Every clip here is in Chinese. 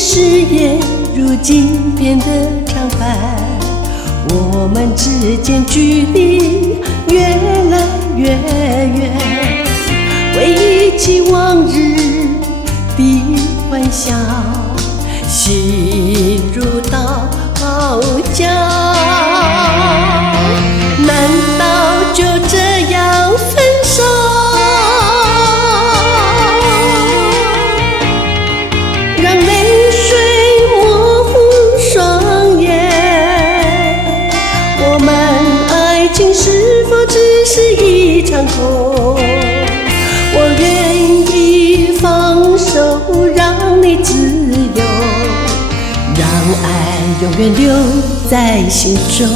誓言如今变得常伴，我们之间距离越来越远，回忆起往日的欢笑，心如刀绞。难道就这样分手？让泪水模糊双眼，我们爱情是否只是一场空？我愿意放手，让你自由，让爱永远留在心中。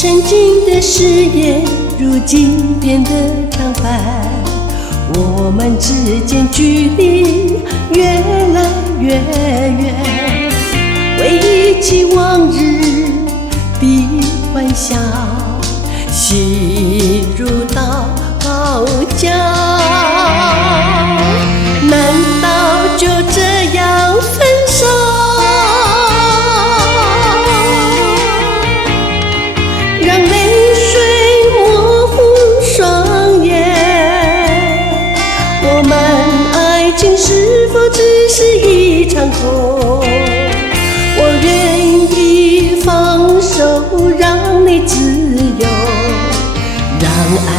曾经的誓言如今变得常伴，我们之间距离越来越远，回忆起往日的欢笑，心如刀绞。难道就这样分手？让泪水模糊双眼，我们爱情是否只是一场空？我愿意放手，让你自由，让爱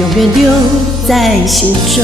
永远留在心中。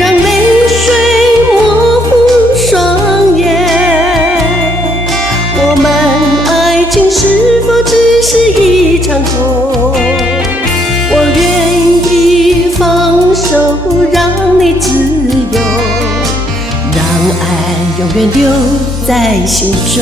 让泪水模糊双眼，我们爱情是否只是一场空？我愿意放手，让你自由，让爱永远留在心中。